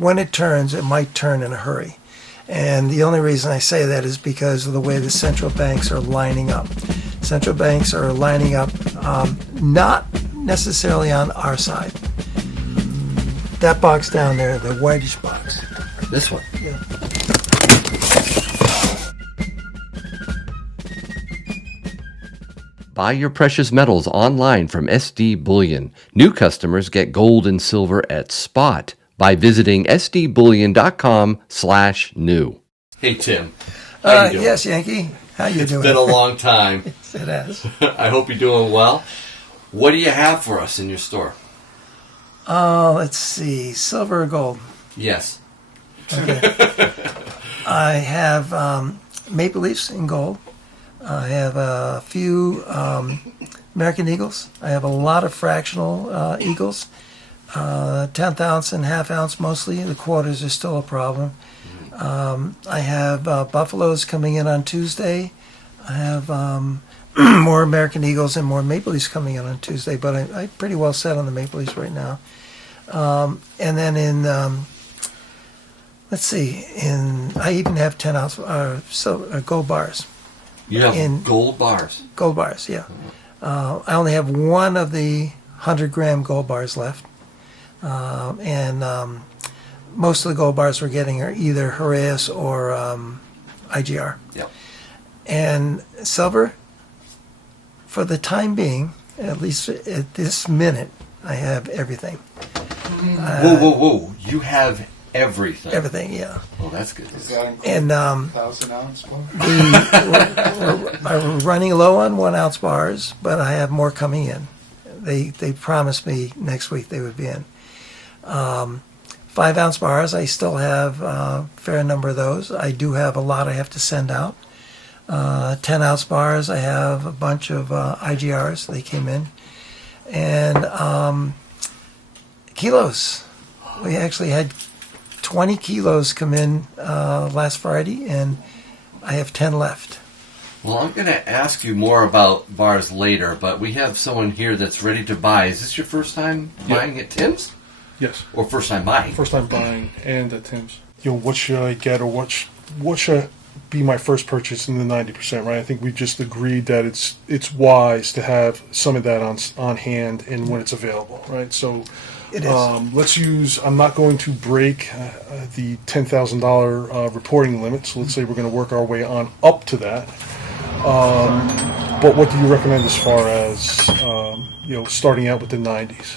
when it turns, it might turn in a hurry. And the only reason I say that is because of the way the central banks are lining up. Central banks are lining up not necessarily on our side. That box down there, the whitish box. This one? Yeah. Buy your precious metals online from SD Bullion. New customers get gold and silver at spot by visiting sdbullion.com/new. Hey, Tim. How you doing? Yes, Yankee. How you doing? It's been a long time. Yes, it has. I hope you're doing well. What do you have for us in your store? Let's see. Silver or gold? Yes. Okay. I have maple leafs in gold. I have a few American eagles. I have a lot of fractional eagles. 10th ounce and half ounce mostly. The quarters are still a problem. I have buffaloes coming in on Tuesday. I have more American eagles and more maple leafs coming in on Tuesday, but I'm pretty well set on the maple leafs right now. And then in, let's see, I even have 10 ounce gold bars. You have gold bars? Gold bars, yeah. I only have one of the 100-gram gold bars left. And most of the gold bars we're getting are either Heraeus or IGR. Yep. And silver, for the time being, at least at this minute, I have everything. Whoa. You have everything? Everything, yeah. Oh, that's good. Does that include And 1,000 ounce one? I'm running low on 1 ounce bars, but I have more coming in. They promised me next week they would be in. 5 ounce bars, I still have a fair number of those. I do have a lot I have to send out. 10 ounce bars, I have a bunch of IGRs. They came in. And kilos. We actually had 20 kilos come in last Friday, and I have 10 left. Well, I'm going to ask you more about bars later, but we have someone here that's ready to buy. Is this your first time buying at Tim's? Yes. Or first time buying? First time buying and at Tim's. What should I get, or what should be my first purchase in the 90%, right? I think we just agreed that it's wise to have some of that on hand and when it's available, right? So It is. let's use, I'm not going to break the $10,000 reporting limit, so let's say we're going to work our way on up to that. But what do you recommend as far as starting out with the 90s,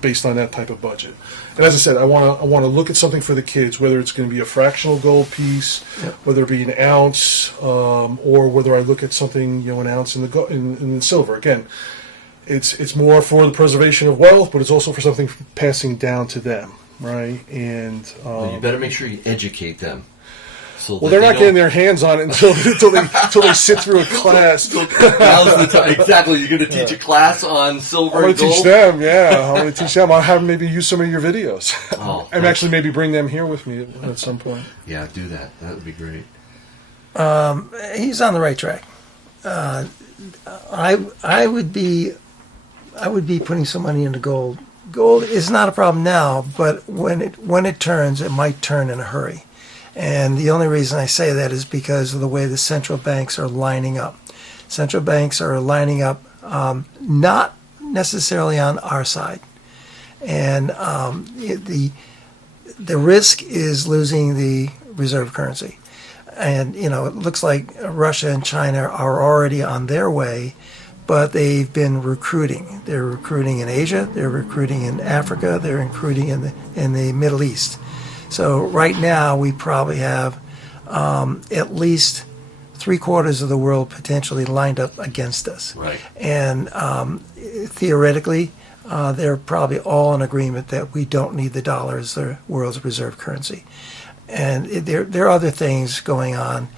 based on that type of budget? And as I said, I want to look at something for the kids, whether it's going to be a fractional gold piece, whether it be an ounce, or whether I look at something, an ounce in the silver. Again, it's more for the preservation of wealth, but it's also for something passing down to them, right? And you better make sure you educate them. So they're not getting their hands on it until they sit through a class. Exactly. You're going to teach a class on silver I'm and going to gold? teach them, yeah. I'm going to teach them. I'll have them maybe use some of your videos. Oh, and actually maybe bring them here with me at some point. Yeah, do that. That would be great. He's on the right track. I would be putting some money into gold. Gold is not a problem now, but when it turns, it might turn in a hurry. And the only reason I say that is because of the way the central banks are lining up. Central banks are lining up not necessarily on our side. And the risk is losing the reserve currency. And, it looks like Russia and China are already on their way, but they've been recruiting. They're recruiting in Asia, they're recruiting in Africa, they're recruiting in the Middle East. So right now we probably have at least 3/4 of the world potentially lined up against us. Right. And theoretically, they're probably all in agreement that we don't need the dollar as the world's reserve currency. And there are other things going on.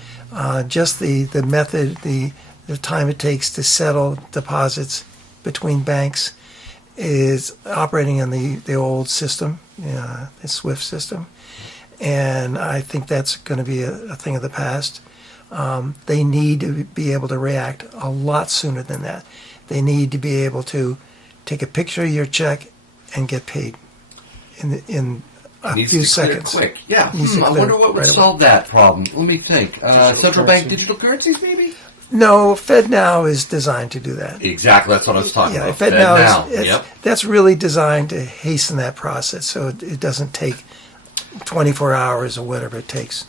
Just the method, the time it takes to settle deposits between banks is operating in the old system, the SWIFT system. And I think that's going to be a thing of the past. They need to be able to react a lot sooner than that. They need to be able to take a picture of your check and get paid in a Needs few to clear seconds. quick. Yeah. Needs to I clear wonder what would right away. solve that problem. Let me think. Central bank currency. digital currencies, maybe? No, FedNow is designed to do that. Exactly. That's what I was talking Yeah, about. FedNow is Yep. that's really designed to hasten that process, so it doesn't take 24 hours or whatever it takes.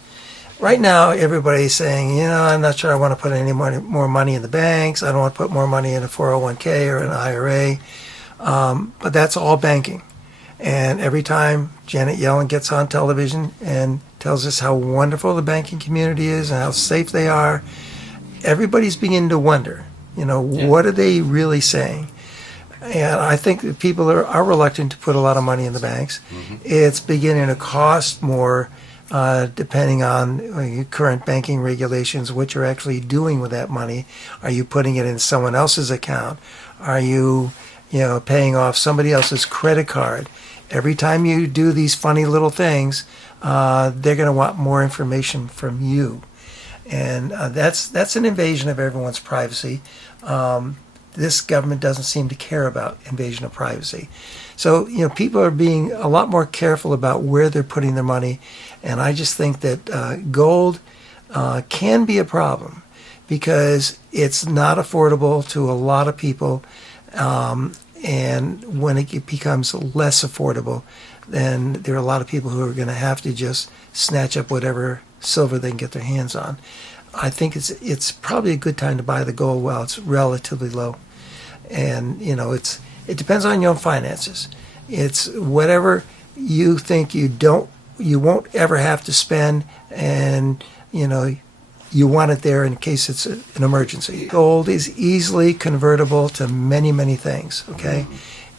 Right now, everybody's saying, I'm not sure I want to put any more money in the banks. I don't want to put more money in a 401k or an IRA. But that's all banking. And every time Janet Yellen gets on television and tells us how wonderful the banking community is and how safe they are, everybody's beginning to wonder, what are they really saying? And I think that people are reluctant to put a lot of money in the banks. Mm-hmm. It's beginning to cost more, depending on your current banking regulations, what you're actually doing with that money. Are you putting it in someone else's account? Are you, paying off somebody else's credit card? Every time you do these funny little things, they're going to want more information from you. And that's an invasion of everyone's privacy. This government doesn't seem to care about invasion of privacy. So, people are being a lot more careful about where they're putting their money. And I just think that gold can be a problem because it's not affordable to a lot of people. And when it becomes less affordable, then there are a lot of people who are going to have to just snatch up whatever silver they can get their hands on. I think it's probably a good time to buy the gold while it's relatively low. And, it depends on your own finances. It's whatever you think you won't ever have to spend, and, you want it there in case it's an emergency. Gold is easily convertible to many, many things, okay?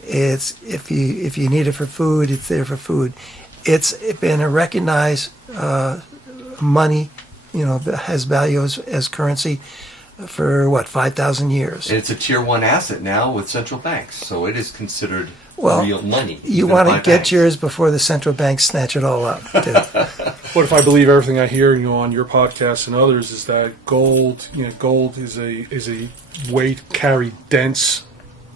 It's if you need it for food, it's there for food. It's been a recognized money, that has value as currency for 5,000 years. And it's a tier 1 asset now with central banks, so it is considered Well, real money. You even want to by get banks. yours before the central banks snatch it all up, too. What if I believe everything I hear on your podcast and others is that gold is a way to carry dense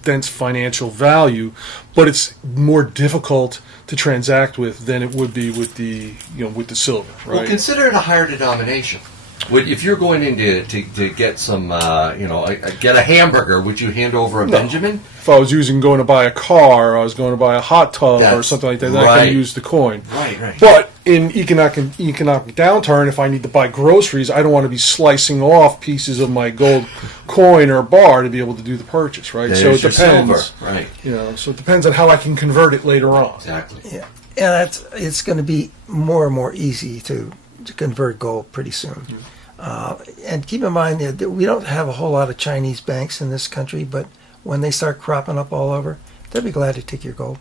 financial value, but it's more difficult to transact with than it would be with the silver, right? Well, consider it a higher denomination. If you're going in to get some, get a hamburger, would you hand over a Benjamin? If I was going to buy a car, or I was going to buy a hot tub or That's something like that, then I right. can use the coin. Right. But in economic downturn, if I need to buy groceries, I don't want to be slicing off pieces of my gold coin or bar to be able to do the purchase, right? So it There's your depends. silver. Right. So it depends on how I can convert it later on. Exactly. Yeah, and it's going to be more and more easy to convert gold pretty soon. And keep in mind that we don't have a whole lot of Chinese banks in this country, but when they start cropping up all over, they'll be glad to take your gold,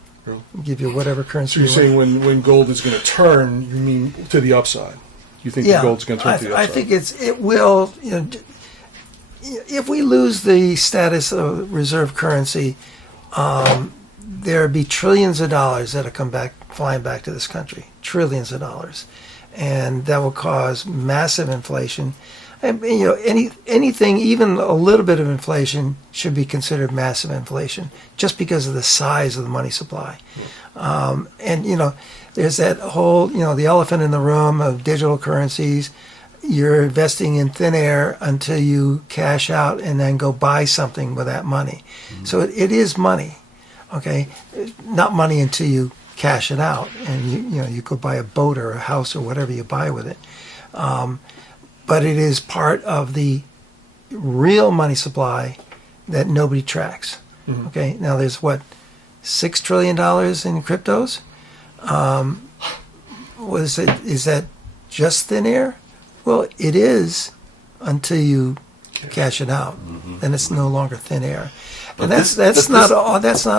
give you whatever currency So you're you saying want. when gold is going to turn, you mean to the upside? You think the gold's going to turn to the upside? I think it will. If we lose the status of reserve currency, there'll be trillions of dollars that'll come back flying back to this country. Trillions of dollars. And that will cause massive inflation. And, anything, even a little bit of inflation, should be considered massive inflation, just because of the size of the money supply. And there's that whole, the elephant in the room of digital currencies. You're investing in thin air until you cash out and then go buy something with that money. Mm-hmm. So it is money, okay? Not money until you cash it out, and you could buy a boat or a house or whatever you buy with it. But it is part of the real money supply that nobody tracks. Mm-hmm. Okay, now there's $6 trillion in cryptos. Is that just thin air? Well, it is until you cash it out. Mm-hmm. Then it's no longer thin air. And that's not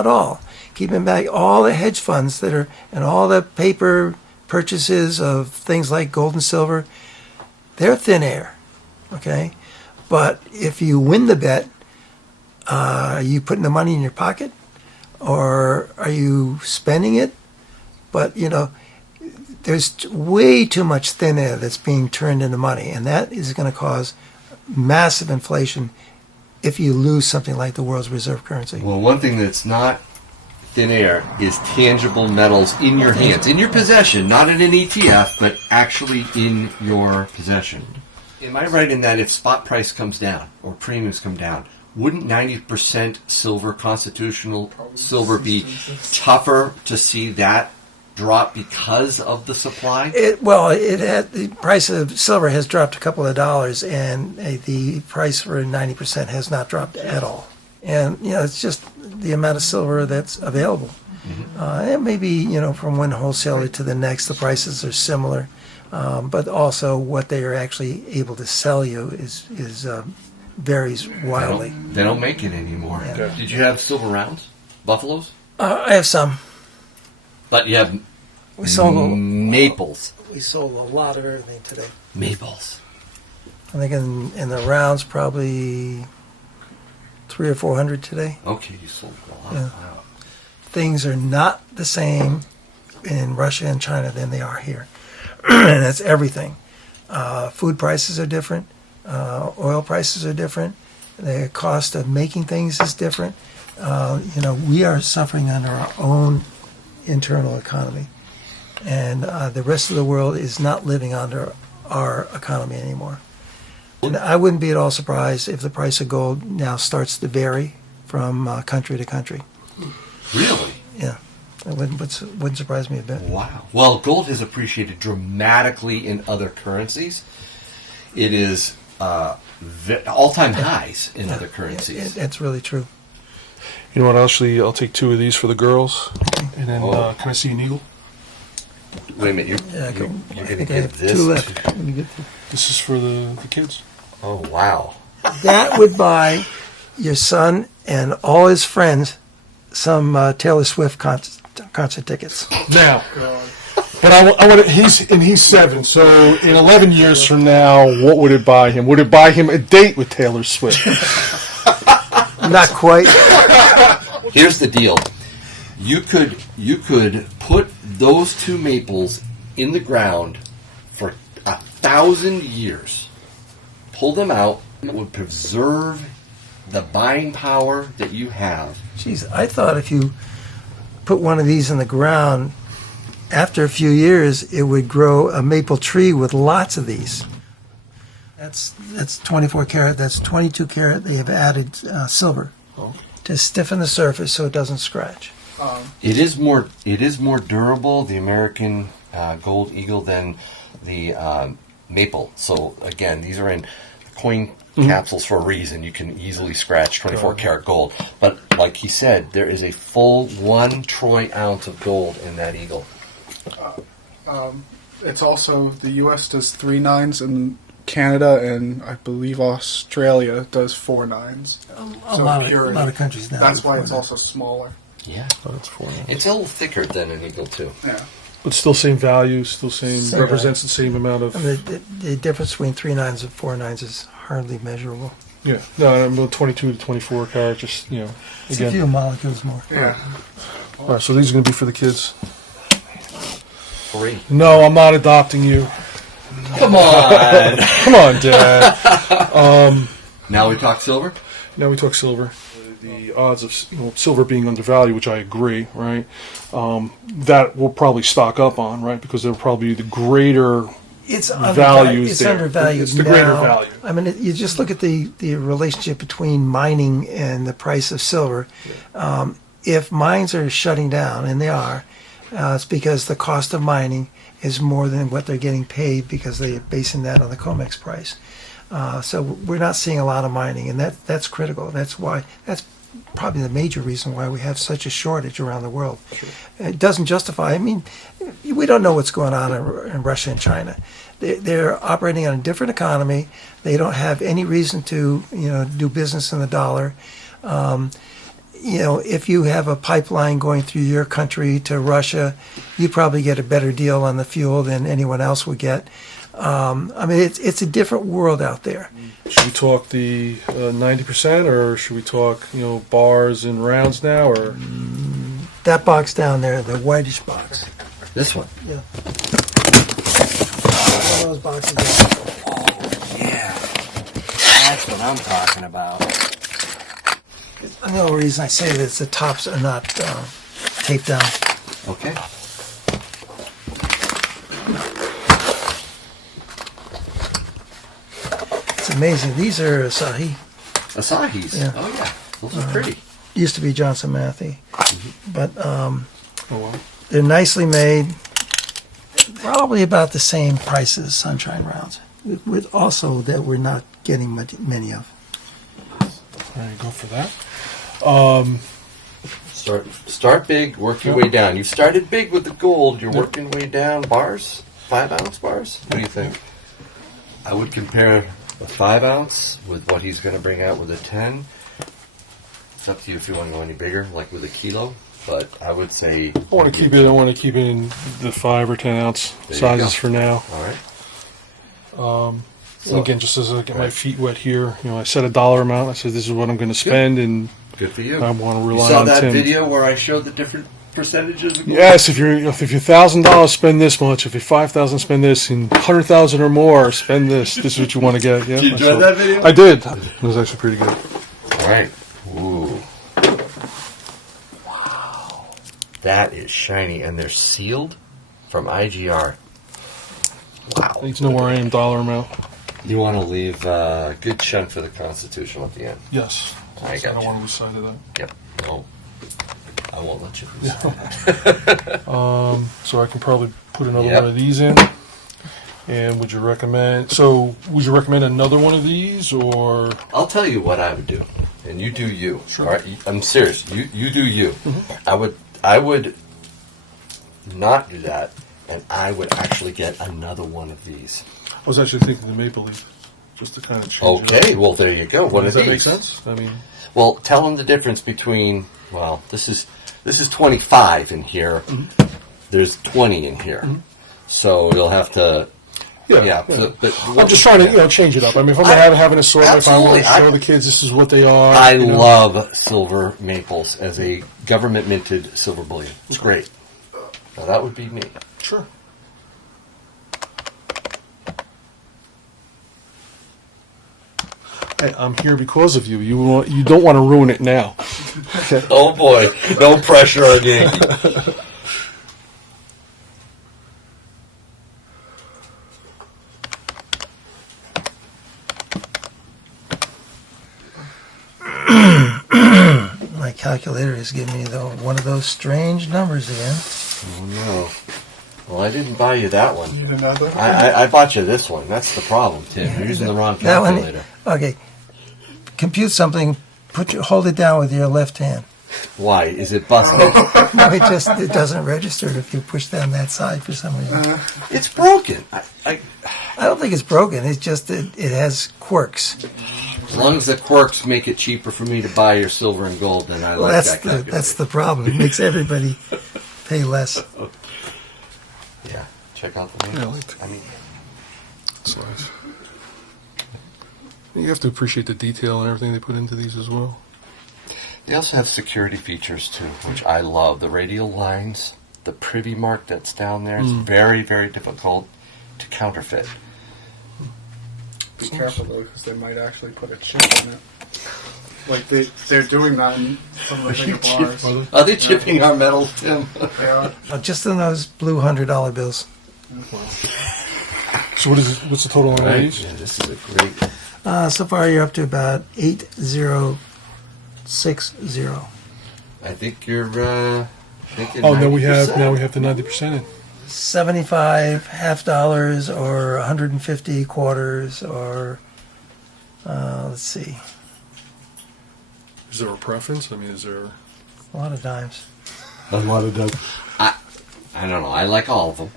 all. Keep in mind all the hedge funds and all the paper purchases of things like gold and silver, they're thin air, okay? But if you win the bet, are you putting the money in your pocket, or are you spending it? But there's way too much thin air that's being turned into money, and that is going to cause massive inflation if you lose something like the world's reserve currency. Well, one thing that's not thin air is tangible metals in your hands, in your possession, not in an ETF, but actually in your possession. Am I right in that if spot price comes down or premiums come down, wouldn't 90% silver, constitutional silver, be tougher to see that drop because of the supply? The price of silver has dropped a couple of dollars, and the price for 90% has not dropped at all. And it's just the amount of silver that's available. It may be from one wholesaler to the next, the prices are similar, but also what they are actually able to sell you is varies wildly. They don't make it anymore. Yeah. Did you have silver rounds, buffaloes? I have some. But you have We sold maples. We sold a lot of everything today. Maples. I think in the rounds probably 300 or 400 today. Okay, you sold a lot. Yeah. Wow. Things are not the same in Russia and China than they are here. And that's everything. Food prices are different. Oil prices are different. The cost of making things is different. We are suffering under our own internal economy. And the rest of the world is not living under our economy anymore. And I wouldn't be at all surprised if the price of gold now starts to vary from country to country. Really? Yeah. It wouldn't surprise me a bit. Wow. Well, gold has appreciated dramatically in other currencies. It is all-time highs in other currencies. That's really true. You know what? I'll take 2 of these for the girls, and then can I see an eagle? Wait a minute, you're I going to think I give have this 2 left. to- Let me get This is for the kids. Oh, wow. that would buy your son and all his friends some Taylor Swift concert tickets. Now, but I want to, he's 7, so in 11 years from now, what would it buy him? Would it buy him a date with Taylor Swift? Not quite. Here's the deal. You could put those 2 maples in the ground for 1,000 years. Pull them out. It would preserve the buying power that you have. Jeez, I thought if you put one of these in the ground, after a few years, it would grow a maple tree with lots of these. That's 24 karat. That's 22 karat. They have added silver to stiffen the surface so it doesn't scratch. It is more durable, the American gold eagle, than the maple. So again, these are in coin capsules for a reason. You can easily scratch 24 karat gold. But like he said, there is a full 1 troy ounce of gold in that eagle. It's also the U.S. does 3 9s and Canada and I believe Australia does 4 9s. A lot of countries now. That's why do it's 4/9. also smaller. Yeah. That's 4. It's a little thicker than an eagle too. Yeah. But still same value, still same represents value. the same amount of. I mean, the difference between 3 9s and 4 9s is hardly measurable. Yeah, no, I'm 22 to 24 karat. Just It's a few molecules more. Yeah. All right, so these are going to be for the kids. 3. No, I'm not adopting you. Come on. Come on, Dad. Now we talk silver. Now we talk silver. The odds of silver being undervalued, which I agree, right? That will probably stock up on, right? Because there will probably be the greater It's values It's there. undervalued. It's the greater now. value. I mean, you just look at the relationship between mining and the price of silver. If mines are shutting down, and they are, it's because the cost of mining is more than what they're getting paid because they're basing that on the COMEX price. So we're not seeing a lot of mining, and that's critical. That's probably the major reason why we have such a shortage around the world. It doesn't justify. I mean, we don't know what's going on in Russia and China. They're operating on a different economy. They don't have any reason to do business in the dollar. If you have a pipeline going through your country to Russia, you probably get a better deal on the fuel than anyone else would get. I mean, it's a different world out there. Should we talk the 90%, or should we talk bars and rounds now, or That box down there, the whitish box. This one. Yeah. One of those boxes. Yeah. That's what I'm talking about. The only reason I say that is the tops are not taped down. Okay. It's amazing. These are Asahi. Asahis. Yeah. Oh yeah, those are pretty. Used to be Johnson Matthey, but Oh, well. they're nicely made. Probably about the same price as Sunshine Rounds. With also that we're not getting many of. There you go for that. Start big, work your way down. You started big with the gold. You're working way down. Bars, 5-ounce bars. What do you think? I would compare a 5-ounce with what he's going to bring out with a 10. It's up to you if you want to go any bigger, like with a kilo. But I would say I want to keep it. I want to keep it in the 5 or 10 ounce There you sizes go. for now. all right. And again, just as I get my feet wet here, I set a dollar amount. I said this is what I'm going to spend, and Good for you. I want to You rely saw on that Tim. video where I showed the different percentages of gold? Yes, if you're $1,000, spend this much. If you're $5,000, spend this. And 100,000 or more, spend this. This is what you want to get. Yeah, Did you enjoy that video? I did. It was actually pretty good. All right. Ooh. Wow. That is shiny, and they're sealed from IGR. Wow. I need to know where I am dollar amount. You want to leave a good chunk for the Constitutional at the end. Yes. I I got don't you. want to lose sight of that. Yep. No. I won't let you. So I can probably put another Yep. one of these in. And would you recommend? So would you recommend another one of these, or I'll tell you what I would do, and you do you. Sure. All right. I'm serious. You do you. I would not do that, and I would actually get another one of these. I was actually thinking the maple leaf, just to kind of change it Okay. up. Well, there you go. One Does of that these. make sense? I mean, Well, tell them the difference between. Well, this is 25 in here. There's 20 in here, so you'll have to. Yeah. But I'm just trying to change it up. I mean, if I'm gonna have an assortment, if I want to Absolutely. show the kids this is what they are. I love silver maples as a government minted silver bullion. It's great. Now that would be me. Sure. Hey, I'm here because of you. You don't want to ruin it now. Oh boy, no pressure on you. My calculator is giving me one of those strange numbers again. Oh no. Well, I didn't buy you that one. Need another? I bought you this one. That's the problem, Tim. You're using the wrong That one. calculator. Okay. Compute something. Hold it down with your left hand. Why? Is it busted? No, it doesn't register if you push down that side for some reason. It's broken. I don't think it's broken. It's just it has quirks. As long as the quirks make it cheaper for me to buy your silver and gold, then I Well, like that calculator. that's the problem. It makes everybody pay less. Yeah. Check out the Yeah, I labels. like I mean, That's nice. You have to appreciate the detail and everything they put into these as well. they also have security features too, which I love. The radial lines, the privy mark that's down there is very, very difficult to counterfeit. Be careful though, because they might actually put a chip in it. Like they're doing that in some of the bigger bars. Are they chipping our metals, Tim? They are. Just in those blue $100 bills. So what's the total on Right? these? Yeah, this is a great. So far, you're up to about 8060. I think you're. Thinking Oh, now we have 90%. the 90% in. 75 half dollars or 150 quarters or let's see, Is there a preference? I mean, is there? a lot of dimes. A lot of them. I don't know. I like all of them.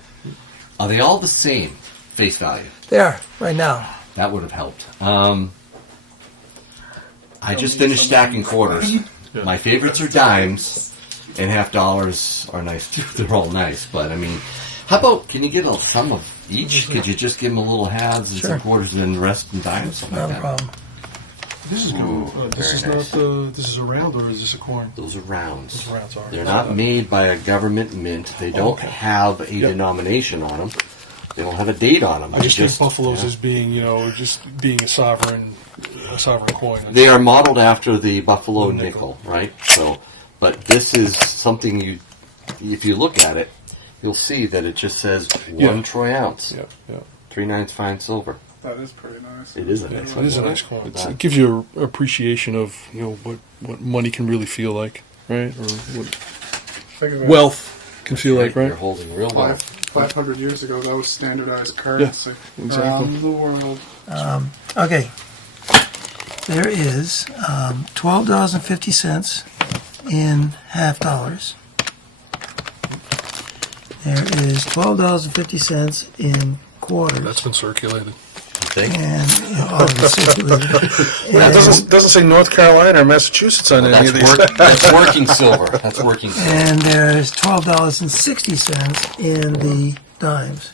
Are they all the same face value? They are right now. That would have helped. I just finished stacking quarters. Yeah. My favorites are dimes, and half dollars are nice too. They're all nice, but I mean, how about can you get a sum of each? Could you just give them a little halves and Sure. some quarters and the rest in dimes? Something Not a like that. problem. This is Ooh, good. This very is nice. not. This is a round, or is this a coin? Those are rounds. Those rounds are. They're not made by a government mint. They don't Okay. have a Yep. denomination on them. They don't have a date on them. I just think buffaloes as being, just being a sovereign coin. They are modeled after the Buffalo nickel, right? So, but this is something if you look at it, you'll see that it just says 1 Yeah. troy ounce. Yeah, yeah. 3/9 fine silver. That is pretty nice. It is a nice It is a one. nice coin. It's- It gives you an appreciation of what money can really feel like, right? Or what Think of it. wealth can feel like, You're right? holding real well. 500 years ago, that was standardized currency exactly. around the world. Okay. There is $12.50 in half dollars. There is $12.50 in quarters. That's been circulated. And circulated. Yeah, it doesn't say North Carolina or Massachusetts on any of these. That's working silver. That's working silver. And there's $12.60 in the dimes.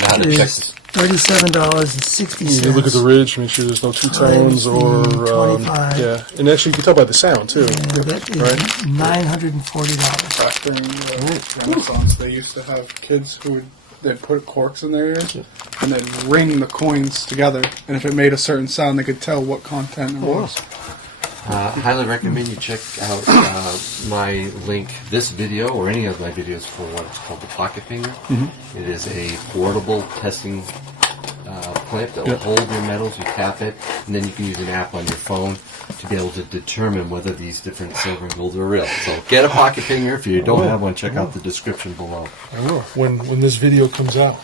Now to check There's this. $37.60. You look at the ridge, make sure there's no two tones or 25. yeah. And actually, you can tell by the sound too. And that is Right. $940. Back during the Renaissance, they used to have kids who they'd put corks in their ears and they'd ring the coins together, and if it made a certain sound, they could tell what content it was. Highly recommend you check out my link, this video, or any of my videos for what's called the pocket finger. It is a portable testing clamp that will hold your metals. You tap it, and then you can use an app on your phone to be able to determine whether these different silver and gold are real. So get a pocket finger. If you don't have one, check out the description below. I will. When this video comes out,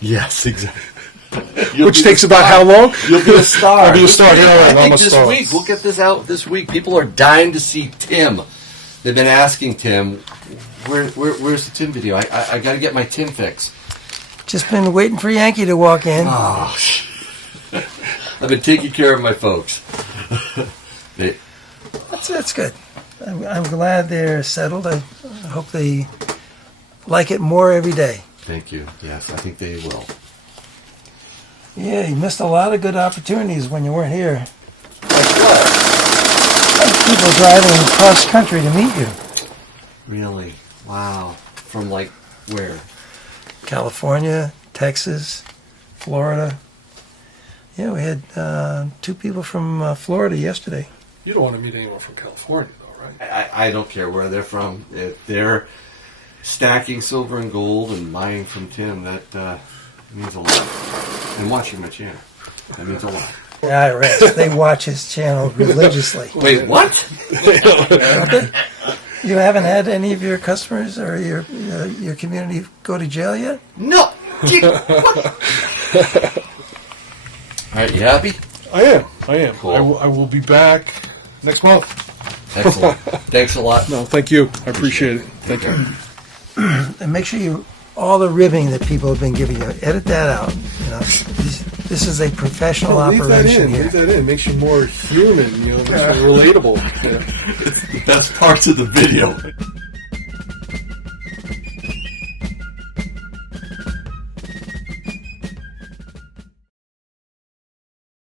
Yes, exactly. which takes about how long? You'll be a star. I'll be a star. Yeah, all right, I I'm think a this star. week, we'll get this out this week. People are dying to see Tim. They've been asking Tim, where's the Tim video? I got to get my Tim fix. Just been waiting for Yankee to walk in. Oh, I've been taking care of my folks. That's good. I'm glad they're settled. I hope they like it more every day. Thank you. Yes, I think they will. Yeah, you missed a lot of good opportunities when you weren't here. Like what? People driving cross country to meet you. Really? Wow. From like where? California, Texas, Florida. Yeah, we had 2 people from Florida yesterday. You don't want to meet anyone from California, though, right? I don't care where they're from. If they're stacking silver and gold and buying from Tim, that means a lot. And watching my channel, that means a lot. The IRS, they watch his channel religiously. Wait, what? Okay. You haven't had any of your customers or your community go to jail yet? No. What? All right, you happy? I am. Cool. I will be back next month. Excellent. Thanks a lot. No, thank you. I appreciate it. Thank you. And make sure all the ribbing that people have been giving you, edit that out. You know, this is a professional Leave that operation in. here. Leave that in. Makes you more human. Makes you relatable. Yeah. Best parts of the video.